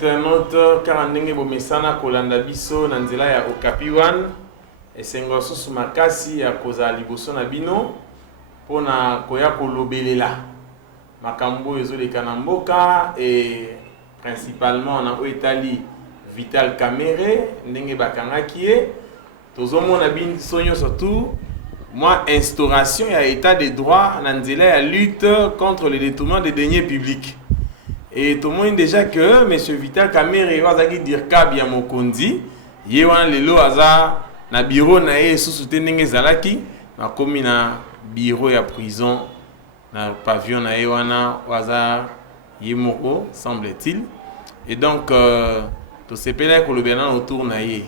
internaute car ndenge bomesana kolanda biso na nzela ya Okapi One esengo susu makasi ya kozala liboso na bino pona koya kolobelela makambo ezoleka na mboka et principalement na oetali Vital Kamerhe ndenge bakangaki ye tozomona biso nyonso surtout moi instauration ya état de droit na nzela ya lutte contre le détournement des deniers publics. Et tout le monde déjà que M. Vital Kamerhe wazaki dire kabi ya mokonzi ye wana lelo aza na bureau na ye sous ndenge ezalaki makomi na bureau ya prison na pavillon na ye wana waza ye moko semble-t-il. Et donc to sepela kolobena autour na ye.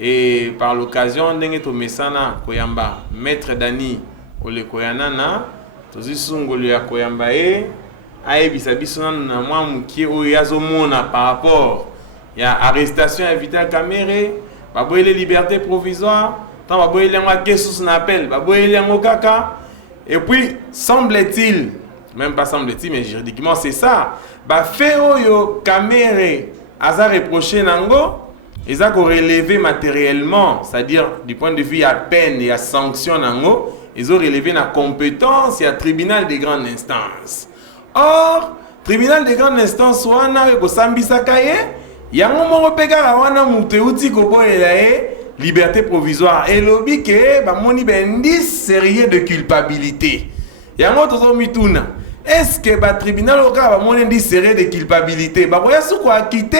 Et par l'occasion ndenge to mesana koyamba maître Dani ole koyanana to zisungolo ya koyamba ye ayebisa biso na mwa mukie oyo azomona par rapport ya arrestation ya Vital Kamerhe baboyele liberté provisoire tant baboyele ngwa kesus na appel baboyele ngo kaka. Et puis semble-t-il, même pas semble-t-il mais juridiquement c'est ça, ba fait oyo Kamerhe aza reproché nango ils ont relevé matériellement, c'est-à-dire du point de vue à peine et à sanction, ils ont relevé la compétence et à tribunal de grande instance. Or, tribunal de grande instance, wana ko sambisa kaye, yango mo peka wana muteuti ko boyela liberté provisoire et lobby ke ba moni ben 10 sérieux de culpabilité. Yango tozo mituna. Est-ce que ba tribunal au cas ba moni 10 sérieux de culpabilité? Ba boya su ko akité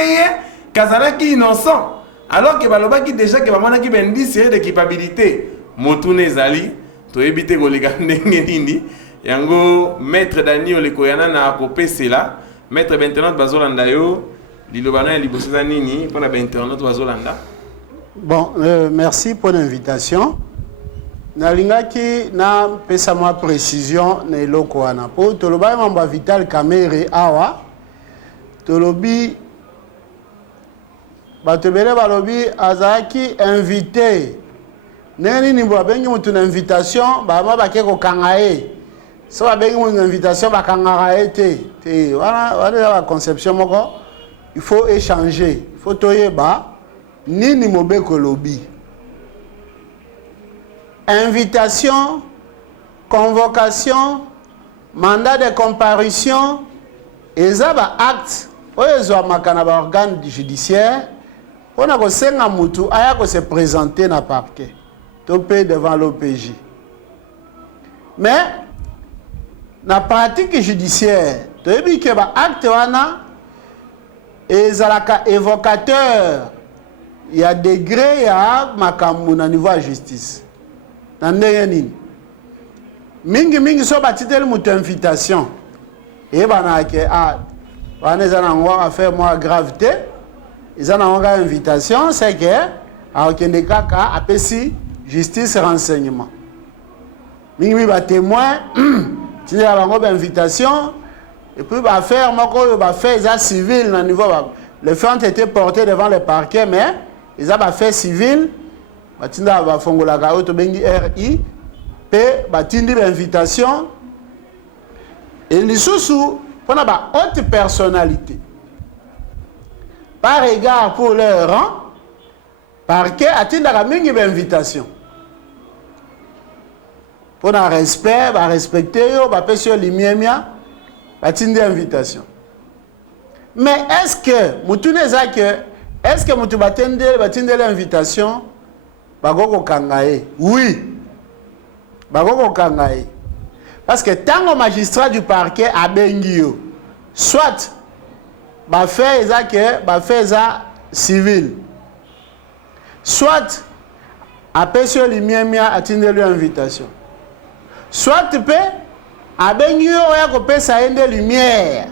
kazalaki innocent. Alors que balobaki déjà que bamana ki ben 10 sérieux de culpabilité. Motune ezali to ebite ko leka ndenge nini. Yango maître Daniel Lekoyana na kopese là maître internaute bazolanda yo lilobana libosa nini pona ba internaute bazolanda. Bon, merci pour l'invitation. Nalingaki na pesa ma précision na eloko wana po toloba mamba Vital Kamerhe awa tolobi batebele balobi azaki invité neni ni babengi mutu na invitation ba mabake ko kangae. So babengi une invitation bakangara te wana la conception moko il faut échanger il faut toyeba nini mobeko lobi invitation convocation mandat de comparution ezaba acte oyezo makana ba organe judiciaire ona ko senga mutu aya ko se présenter na parquet topé devant l'OPJ. Mais na pratique judiciaire toyebi ke ba acte wana ezalaka évocateur ya degré ya makambo na niveau ya justice na ndenge nini mingi so batiteli mutu invitation eyebana ke wana eza nango affaire moi gravité eza nango ka invitation c'est que akende kaka apesi justice renseignement mingi ba témoin il y a une invitation et puis va faire ça civil au niveau les faits ont été portés devant le parquet mais ils ont fait civil batinda va fongola ka auto bengi RI pe batindi l'invitation et les sous pour ba haute personnalité par égard pour leur rang parquet atinda ka mingi invitation pour un respect, va respecter yo, va passer sur l'imiemia, va tinde invitation. Mais est-ce que mutuneza que est-ce que mutu va tinde l'invitation bagoko kangae? Oui. Bagoko kangae. Parce que tant que magistrat du parquet a bengio, soit va faire ça que va faire ça civil. Soit a passer sur l'imiemia a tinde l'invitation. Soit tu peux abengi oya kopesa ende lumière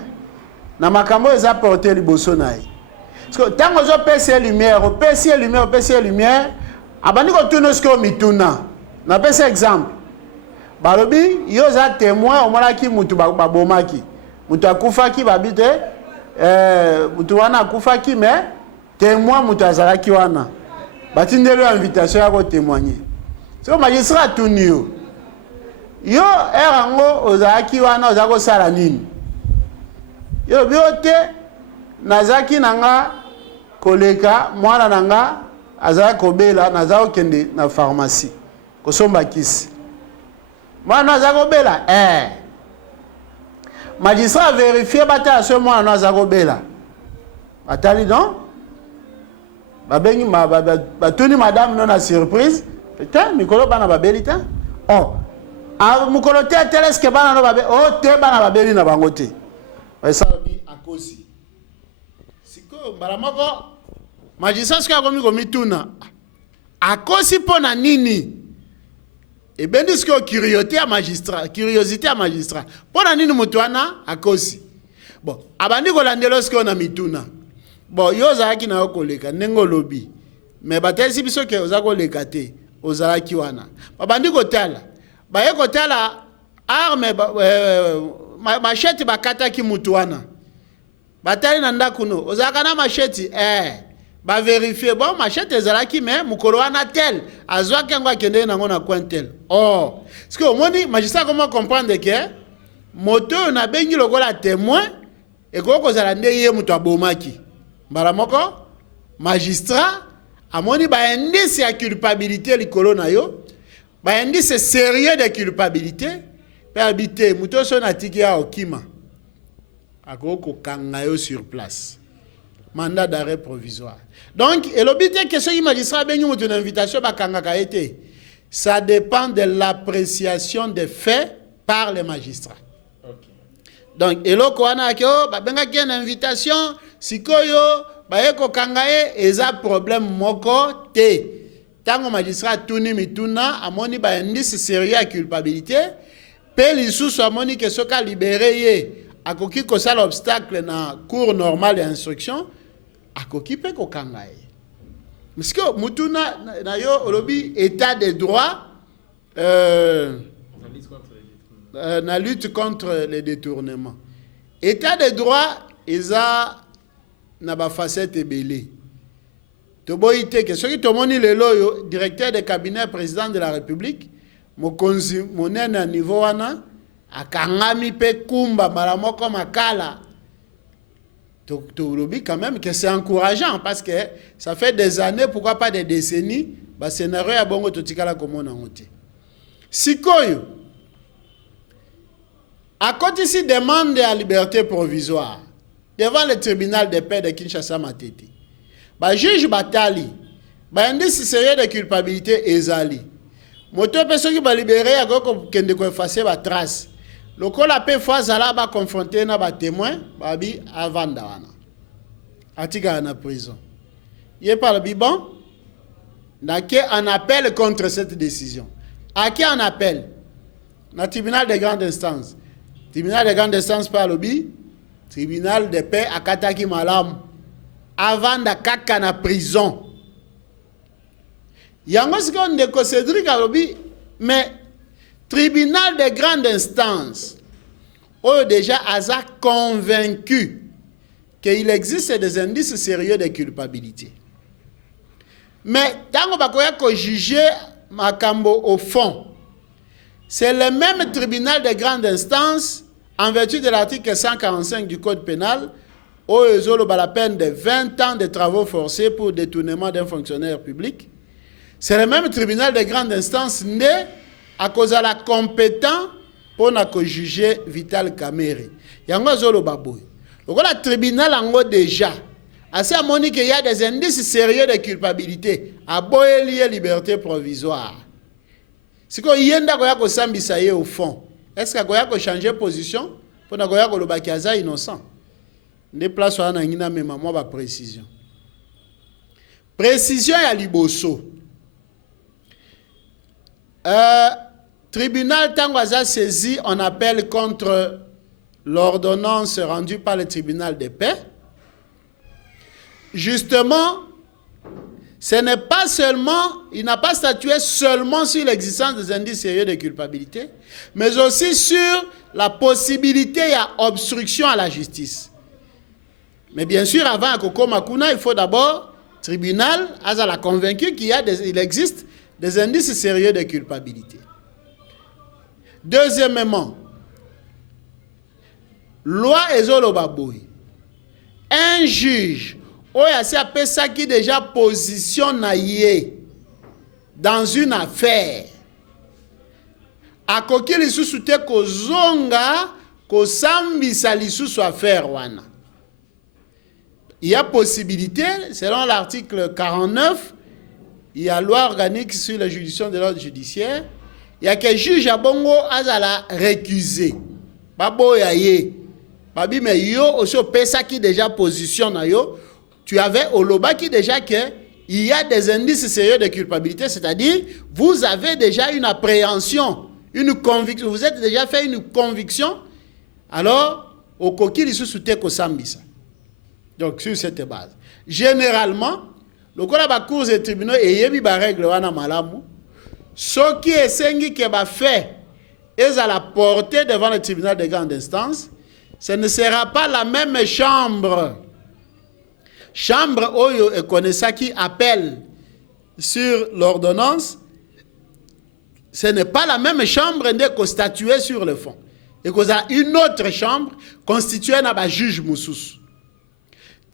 na makambo eza porter liboso na ye parce que tango zo pesa lumière opesa lumière abandi ko tuna sko mituna na pesa exemple balobi yo za témoin omalaki mutu babomaki mutu akufaki babite mutu wana akufaki mais témoin mutu azalaki wana batindelo invitation ya ko témoigner so magistrat tunio yo erango ozaki wana ozako sala nini yo biote nazaki nanga koleka mwana nanga azala kobela nazala kende na pharmacie kosomba kisi mwana azala kobela magistrat vérifier bata ce mwana azala kobela atali non babengi batuni madame non na surprise peut-être mikolo bana babeli ta mukolo te teleske bana no babeli te bana babeli na bango te ça dit akosi siko mbala moko magistrat siko akomi komituna akosi pona nini ebendi siko curiosité ya magistrat pona nini mutu wana akosi bon abandi kolandela siko na mituna bon yo ozalaki na yo koleka ndenge olobi me batelisi biso ke oza koleka te ozalaki wana babandi kotala baye kotala arme machete bakataki mutu wana batali na ndako no ozalaka na machete baverifie bon machete ezalaki me mokolo wana tel azwaki yango akende nango na coin tel sike omoni magistrat koma comprendre ke moto oyo nabengi lokola témoin ekoki kozala nde ye moto abomaki mbala moko magistrat amoni baindice ya culpabilité likolo na yo baindice sérieux de culpabilité mpe abite moto oso natiki ya okima akoki kokanga yo sur place mandat d'arrêt provisoire donc elobi te ke soki magistrat abengi moto na invitation bakangaka ye te ça dépend de l'appréciation des faits par les magistrats. Donc eloko wana ke babengaki na invitation sikoyo baye kokanga ye eza problème moko te tango magistrat tuni mituna amoni ba indice sérieux ya culpabilité pe lisusu amoni ke soka libéré ye akoki kosala obstacle na cours normal ya instruction akoki pe kokanga ye parce que mutuna na yo olobi état de droit la lutte contre les détournements. État de droit, eza na ba facette ebele. To boyite que ceux qui tomoni le loyo directeur de cabinet président de la République, mokonzi monene à niveau wana akangami pe kumba malamoko makala. To lobi quand même que c'est encourageant parce que ça fait des années, pourquoi pas des décennies, ba scénario ya bongo totikala komona ngote. Sikoyo à côté ici demande à liberté provisoire devant le tribunal de paix de Kinshasa Matete. Ba juge batali, ba indice sérieux de culpabilité ezali. Moto peso ki ba libéré a ko kende ko effacer ba trace. Lokola pe fois zala ba confronter na ba témoin ba bi avanda wana. Atika na prison. Yé par le bon nake en appel contre cette décision. À qui en appel? Na tribunal de grande instance. Tribunal de grande instance par lobby, tribunal de paix à Kataki Malam, avant de kaka na prison. Yango sikon de Cédric à lobby, mais tribunal de grande instance, oh déjà Aza convaincu qu'il existe des indices sérieux de culpabilité. Mais tango bakoya ko juger makambo au fond. C'est le même tribunal de grande instance, en vertu de l'article 145 du Code pénal, où ils ont la peine de 20 ans de travaux forcés pour détournement d'un fonctionnaire public. C'est le même tribunal de grande instance né à cause de la compétence pour juger Vital Kamerhe. Yango zolo baboy. Donc le tribunal ango déjà. Assez amoni qu'il y a des indices sérieux de culpabilité. À boye lié liberté provisoire. Si ko yenda ko yako sambisa ye au fond, est-ce que ko yako changer position pour na ko yako lo bakiaza innocent? Ne place wana ngina mema moi ba précision. Précision ya liboso. Tribunal tango aza saisi on appelle contre l'ordonnance rendue par le tribunal de paix. Justement, ce n'est pas seulement, il n'a pas statué seulement sur l'existence des indices sérieux de culpabilité, mais aussi sur la possibilité d'obstruction à la justice. Mais bien sûr, avant à Koko Makuna, il faut d'abord, tribunal, Aza l'a convaincu qu'il existe des indices sérieux de culpabilité. Deuxièmement, loi Ezolo Baboui. un juge oyo asi apesaki déjà position na ye dans une affaire akoki lisusu te kozonga kosambisa lisusu affaire wana. Il y a possibilité, selon l'article 49, il y a loi organique sur la juridiction de l'ordre judiciaire, il y a que juge à bongo azala récusé. Babo ya ye. Babi me yo aussi pesa qui déjà position na yo, tu avais oloba qui déjà que il y a des indices sérieux de culpabilité, c'est-à-dire vous avez déjà une appréhension, une conviction, vous êtes déjà fait une conviction, alors au koki lisu sute ko sambisa. Donc sur cette base. Généralement, le cas de cours et tribunaux et yebi ba règle wana malamu, ce qui est sengi ke ba fait est à la portée devant le tribunal de grande instance, ce ne sera pas la même chambre. Chambre oyo et connaissa qui appelle sur l'ordonnance, ce n'est pas la même chambre de statuer sur le fond. Et qu'il y a une autre chambre constituée par juge Moussous.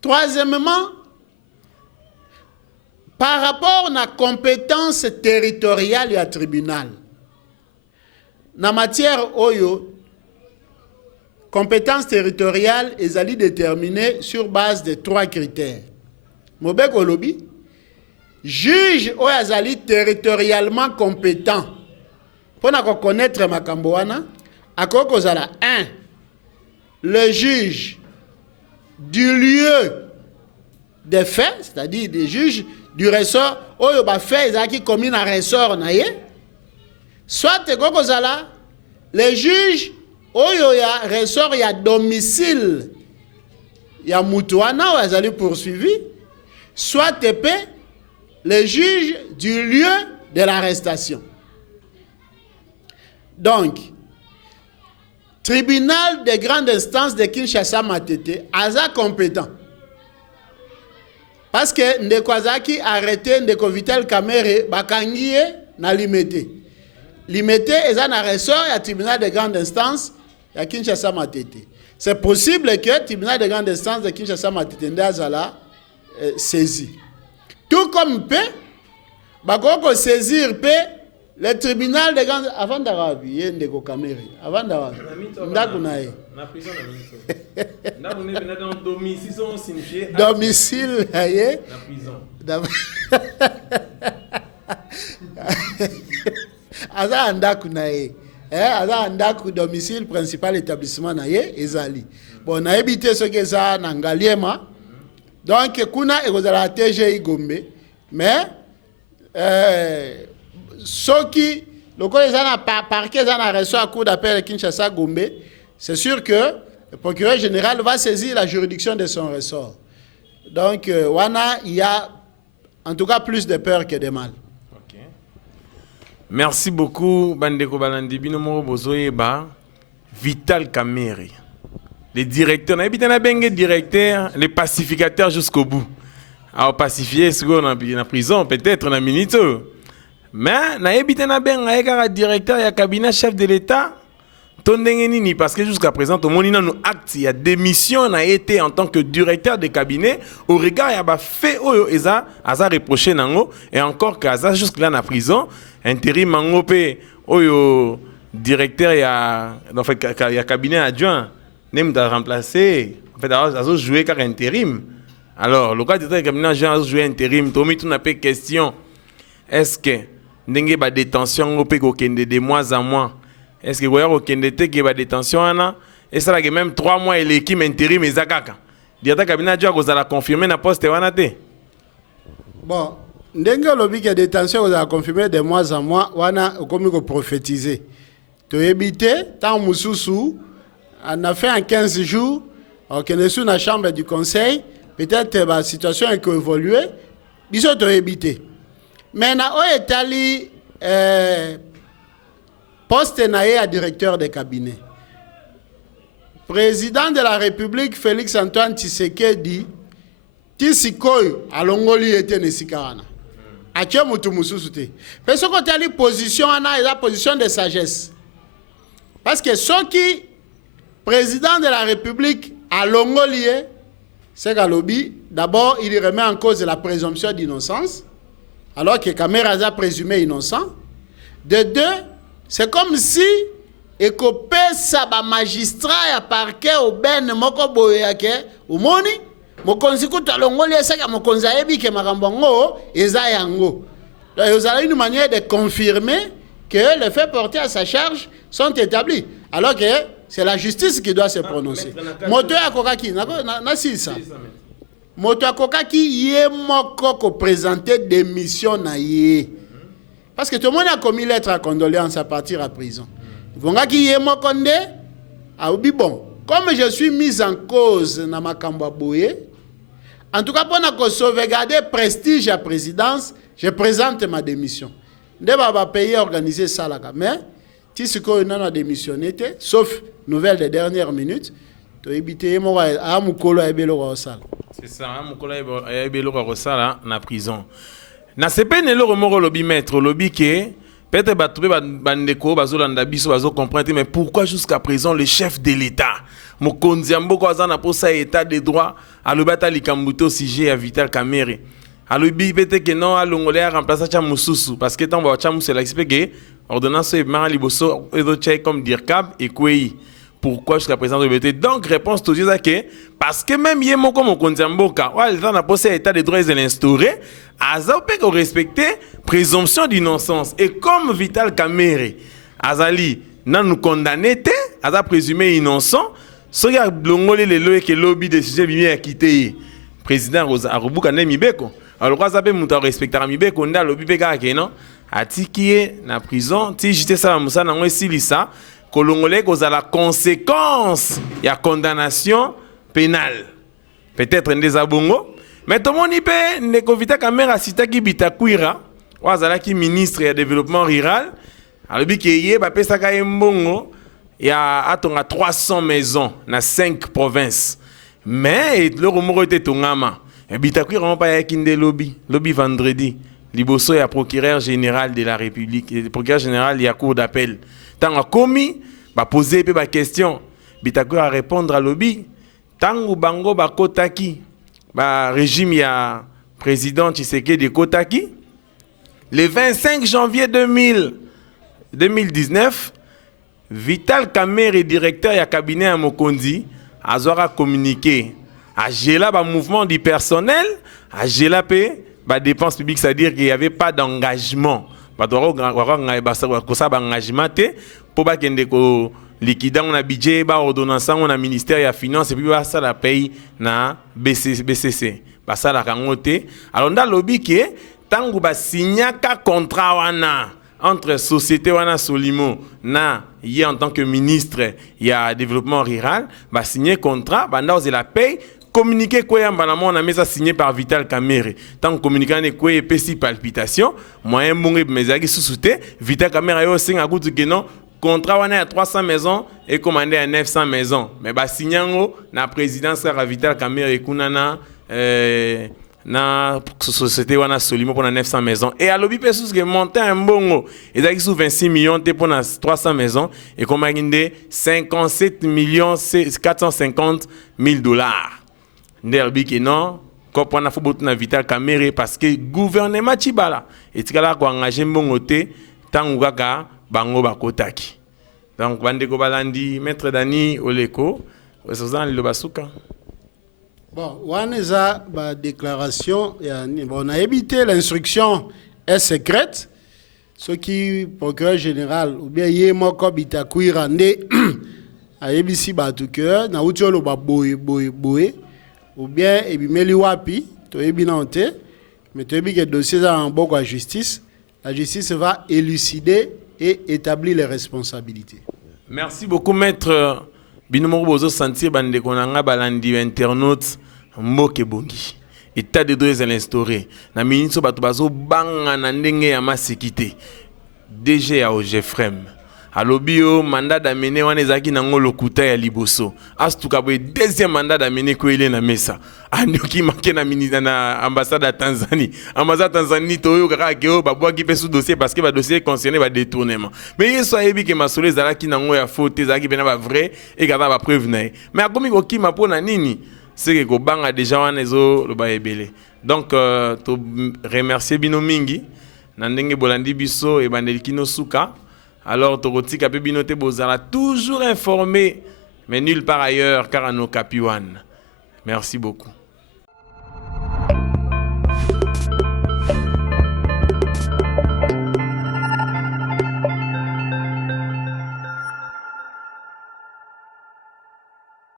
Troisièmement, par rapport à la compétence territoriale du tribunal, dans la matière oyo, compétence territoriale est déterminée sur base de 3 critères. Mobek Olobi, juge oyo azali territorialement compétent. Pour connaître makambo wana, akoko zala 1. Le juge du lieu des faits, c'est-à-dire des juges du ressort, oyo ba fait ezaki commis na ressort na ye. Soit koko zala le juge oyo ya ressort ya domicile ya mutu wana oyo azali poursuivi, soit tepe le juge du lieu de l'arrestation. Donc, tribunal de grande instance de Kinshasa Matete, aza compétent. Parce que ndeko azaki arrêté ndeko Vital Kamerhe bakangiye na limité. Limité eza na ressort ya tribunal de grande instance ya Kinshasa Matete. C'est possible que le tribunal de grande instance de Kinshasa Matete ndazala saisi. Tout comme peut bakoko saisir peut le tribunal de grande avant d'Arabie ndeko Kamerhe avant d'Arabie ndakunaye na prison na ministre ndakune bena dans domicile sont signifiés domicile aye na prison aza ndakunaye aza ndaku domicile principal établissement naye ezali bon na habité ce que ça na ngaliema donc kuna ekozala TGI Gombe mais ceux qui le parquet a reçu à cour d'appel Kinshasa Gombe, c'est sûr que le procureur général va saisir la juridiction de son ressort. Donc, wana, il y a en tout cas plus de peur que de mal. Okay. Merci beaucoup, Bandeko Balandi Binomoro Bozoyeba, Vital Kamerhe, les directeurs, on a bien bengue directeur, les pacificateurs jusqu'au bout. Alors, pacifier, c'est qu'on a en prison, peut-être, on a minute. Mais na ebité na ben nga directeur ya cabinet chef de l'État tondenge nini parce que jusqu'à présent tout monde na no acte ya démission na été en tant que directeur de cabinet au regard ya ba fait oyo eza aza reproché nango et encore que aza jusque là na prison intérim mango pe oyo directeur ya en fait ya cabinet adjoint nem da remplacer en fait azo jouer car intérim alors le cas de cabinet adjoint azo jouer intérim to mi tout na pe question est-ce que ndenge ba détention ngopé ko kende de mois en mois est-ce que goya ko kende te ke ba détention ana et ça là que même 3 mois et l'équipe intérim ezakaka diata cabinet adjoint ko za confirmer na poste wana te bon ndenge lobi que détention ko za confirmer de mois en mois wana komi ko prophétiser to éviter tant mususu on a fait en 15 jours OK ne sous la chambre du conseil peut-être la situation a évolué biso to éviter. Maintenant, on est allé poste naé à directeur de cabinet. Président de la République, Félix Antoine Tshisekedi, Tisikoy, à Longoli était Nesikarana. A qui mususu parce qu'on a une position, on a la position de sagesse. Parce que ceux qui, président de la République, à Longoli, c'est qu'à lobby, d'abord, il remet en cause la présomption d'innocence, alors que Kamera a présumé innocent. De deux, c'est comme si ekopé ça ba magistrat ya parquet au ben moko boyake umoni mokonzi kuta longoli esaka mokonzi ayebi ke makambo ngo eza yango. Vous avez une manière de confirmer que les faits portés à sa charge sont établis, alors que c'est la justice qui doit se prononcer. Moto ya kokaki na sisa. Moto ya kokaki ye moko ko présenter démission na ye. Parce que tout le monde a commis lettre à condoléances à partir à prison. Vongaki ye moko nde a obi bon. Comme je suis mis en cause na makambo boye, en tout cas pour sauvegarder prestige à présidence, je présente ma démission. Nde ba payer organiser ça là, mais si ce qu'on a démissionné, sauf nouvelle des dernières minutes, to éviter mo a mukolo ebelo ko sala. C'est ça, mukolo ebelo ko sala na prison. Na sepe ne lo remoro lobby maître lobby que peut-être batoué bandeko bazolanda biso bazo comprendre mais pourquoi jusqu'à présent le chef de l'État Mokonzi Mboko azana pour ça état de droit à lobata likambuto sujet à Vital Kamerhe alobi peut-être que non alongolé a remplacer Chamususu parce que tant ba Chamusu la expliquer ordonnance et mara liboso edo chai comme dircab et kwei. Pourquoi jusqu'à présent de BT? Donc, réponse tout ça que parce que même yémo comme Mokonzi Mboka, ouais, l'État n'a pas état de droit et l'instaurer, Azao peut respecter présomption d'innocence. Et comme Vital Kamerhe, Azali, n'a nous condamné, Aza présumé innocent, ce qui a blongolé les lois que lobby de sujets bien quitté. Président Rosa Arubuka ne mibeko. Alors, quoi ça peut mouta respecter mibeko, n'a lobby peka non? Atikié na prison, ti j'étais ça musa na ngwe silisa. Kolongolais cause à la conséquence il y a condamnation pénale peut-être des abongo mais tout le monde y peut ne Vital Kamerhe cité qui Bitakwira wazala qui ministre du développement rural alors bi kiye ba pesa ka mbongo il y a atonga 300 maisons dans 5 provinces mais le rumeur était tongama et Bitakwira on pas yakinde lobby vendredi liboso ya procureur général de la République procureur général il y a cour d'appel. Tant a commis, ba poser pe ba question, Bitakwira répondre à lobby. Tant bango ba kotaki, ba régime ya président Tshisekedi de kotaki. Le 25 janvier 2019, Vital Kamerhe directeur ya cabinet à Mokonzi azora communiqué a gela ba mouvement du personnel, a gela pe ba dépenses publiques, c'est-à-dire qu'il y avait pas d'engagement. Engagement pour pas qu'il y ait liquidant on a budget ba ordonnance on a ministère ya finance et puis ça la paye na BCC ba ça la kangote alors dans lobby que tangu ba signa ka contrat wana entre société wana Solimo na y en tant que ministre il a développement rural ba signer contrat ba ndao la paye communiquer quoi on a mis ça signé par Vital Kamerhe tant communiquer quoi et petit palpitation moyen bon mais ça qui sous-souté Vital Kamerhe yo singa kutu que non contrat wana à 300 maisons et commandé à 900 maisons mais ba signango na présidence à Vital Kamerhe kunana na société wana Solimo pour 900 maisons et à lobby pesos que monter un bongo et ça qui sous 26 millions pour 300 maisons et commandé 57 millions 450 000 dollars. Nderbi que non, quand on a fait beaucoup de Vital Kamerhe parce que gouvernement Tibala et Tikala ko engagé mbongote tangaka bango bakotaki. Donc bandeko balandi maître Dani Oleko, osozan le basuka. Bon, waneza ba déclaration on a évité l'instruction est secrète. Ce qui procureur général ou bien yemoko Bitakwira nde a ebisi batuke na utiolo ba boye ou bien ebimeli wapi to ebinante mais to ebi que dossier en boko à justice la justice va élucider et établir les responsabilités. Merci beaucoup maître Binomo bozo sentir bande konanga balandi internautes mboke bongi état de droit à l'instaurer na ministre bato bazo banga na ndenge ya masekité DG ya Ojefrem alobio mandat d'amener wana ezaki nango lokuta ya liboso astuka boye deuxième mandat d'amener ko ele na mesa andoki manke na ministre na ambassade à Tanzanie toyo kaka keo babwa ki pesu dossier parce que ba dossier concerné ba détournement mais yeso ayebi ke masolo ezalaki nango ya faute ezalaki bena ba vrai et kaba ba preuve na mais akomi ko kima pona nini c'est que Kobanga déjà wana ezo loba ebele. Donc to remercier bino mingi na ndenge bolandi biso e bandeli kino suka. Alors tokotika pe bino te bozala toujours informé mais nulle part ailleurs car à nos Okapi One. Merci beaucoup.